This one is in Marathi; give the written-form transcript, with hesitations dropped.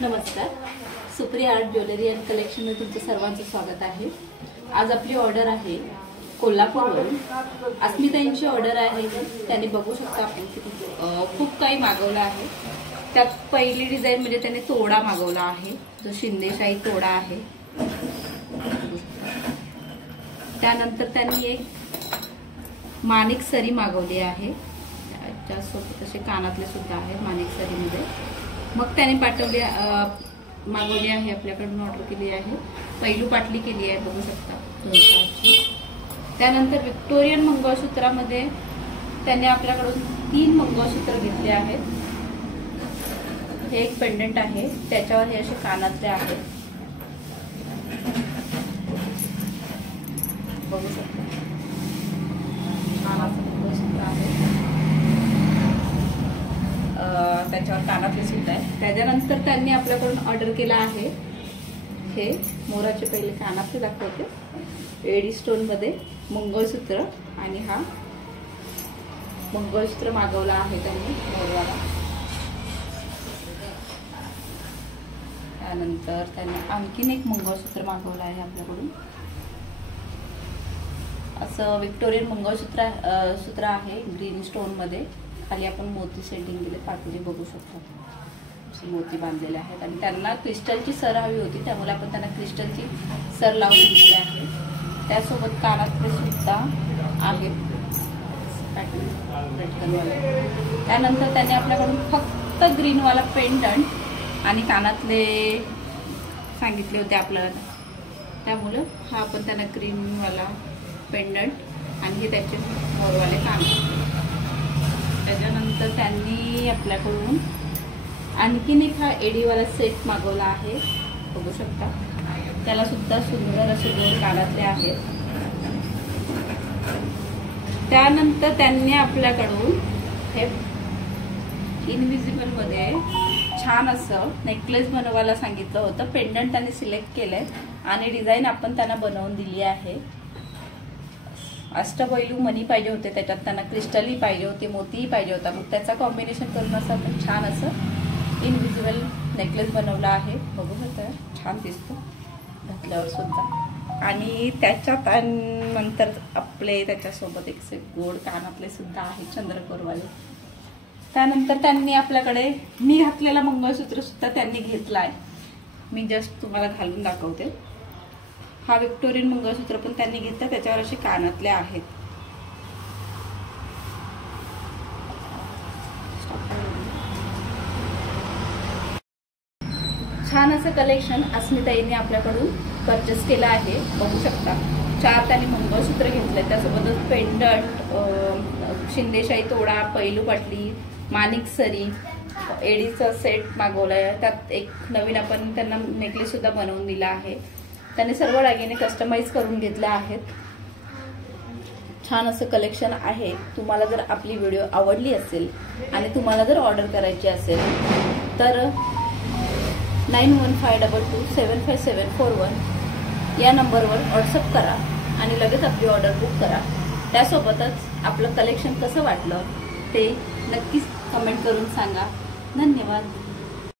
नमस्कार, Supriya art jewellery and collection मध्ये तुमचं सर्वांचं स्वागत आहे। आज आपली ऑर्डर आहे कोल्हापूरवरून। अस्मिताईंची ऑर्डर आहे, त्यांनी बघू शकता आपण किती खूप काही मागवलं आहे। त्यात पहिली डिझाइन म्हणजे त्यांनी तोडा मागवला आहे, जो शिंदेशाही तोडा आहे। त्यानंतर त्यांनी एक माणिक सरी मागवली आहे, त्यासोबत असे कानातले सुद्धा आहेत माणिक सरीमध्ये। मग त्याने मागवली आहे, आपल्याकडून ऑर्डर केली आहे। पैलू पाटली केली आहे, बघू शकता 200ची। त्यानंतर विक्टोरियन मंगळसूत्रामध्ये त्याने आपल्याकडून 3 मंगळसूत्र घेतले आहेत। हे एक पेंडंट आहे, त्याच्यावर हे असे कानातले आहेत, बघू शकता। मंगळसूत्र आहे, त्याच्यावर कानातले सुद्धा आहे। त्याच्यानंतर त्यांनी आपल्याकडून ऑर्डर केला आहे हे मोराचे पहिले कानातले दाखवते, एडी स्टोन मध्ये मंगळसूत्र, आणि हा मंगळसूत्र मागवला आहे त्यांनी मोरवाला। त्यानंतर त्यांनी आणखीन एक मंगळसूत्र मागवलं आहे आपल्याकडून, असं विक्टोरियन मंगळसूत्र आहे ग्रीन स्टोन मध्ये। खाली आपण मोती सेटिंग केले, पाकळी बघू शकतो, मोती बांधलेले आहेत। आणि त्यांना क्रिस्टलची सर हवी होती, त्यामुळे आपण त्यांना क्रिस्टलची सर लावून दिली आहे। त्यासोबत कानातले सुद्धा आहेत, त्यानंतर त्यांनी आपल्याकडून फक्त ग्रीनवाला पेंडंट आणि कानातले सांगितले होते आपल्याला, त्यामुळे हा आपण त्यांना ग्रीनवाला पेंडंट आणि हे त्याचे मोरवाले कानातले। त्याच्यानंतर त्यांनी आपल्याकडून आणखीन एक हा एडीवाला सेट मागवला आहे, बघू शकता। त्याला सुद्धा सुंदर असे 2 कानातले आहेत। त्यानंतर त्यांनी आपल्याकडून हे इनविजिबल मध्ये छान असं नेकलेस बनवायला सांगितलं होतं। पेंडंट त्यांनी सिलेक्ट केलंय आणि डिझाईन आपण त्यांना बनवून दिली आहे। अष्टपैलू मणी पाहिजे होते, त्याच्यात त्यांना क्रिस्टलही पाहिजे होते, मोतीही पाहिजे होता। मग त्याचा कॉम्बिनेशन करून असं आपण छान असं इनविजिबल नेकलेस बनवला आहे, बघू शकता, छान दिसतो घातल्यावर सुद्धा। आणि त्याच्यात नंतर आपले त्याच्यासोबत एक गोड कानातले सुद्धा आहे, चंद्रकोरवाले। त्यानंतर त्यांनी आपल्याकडे मी घातलेला मंगळसूत्र सुद्धा त्यांनी घेतलाय, मी जस्ट तुम्हाला घालून दाखवते। हा विक्टोरियन मंगळसूत्र पण त्यांनी घेतला, त्याच्यावर असे कानातले आहेत। छान असं कलेक्शन अस्मिताईंनी आपल्याकडून परचेस केलं आहे, बघू शकता। 4 त्यांनी मंगळसूत्र घेतले, त्यासोबतच पेंडंट, शिंदेशाही तोडा, पैलू पाटली, माणिक सरी, एडीचा सेट मागवलाय। त्यात एक नवीन आपण त्यांना नेकलेस सुद्धा बनवून दिला आहे। त्यांनी सर्व दागिने कस्टमाइज करून घेतले आहेत। छान असं कलेक्शन आहे। तुम्हाला जर आपली व्हिडिओ आवडली असेल आणि तुम्हाला जर ऑर्डर करायची असेल तर 9152275741 या नंबरवर व्हॉट्सअप करा आणि लगेच आपली ऑर्डर बुक करा। त्यासोबतच आपलं कलेक्शन कसं वाटलं ते नक्कीच कमेंट करून सांगा। धन्यवाद।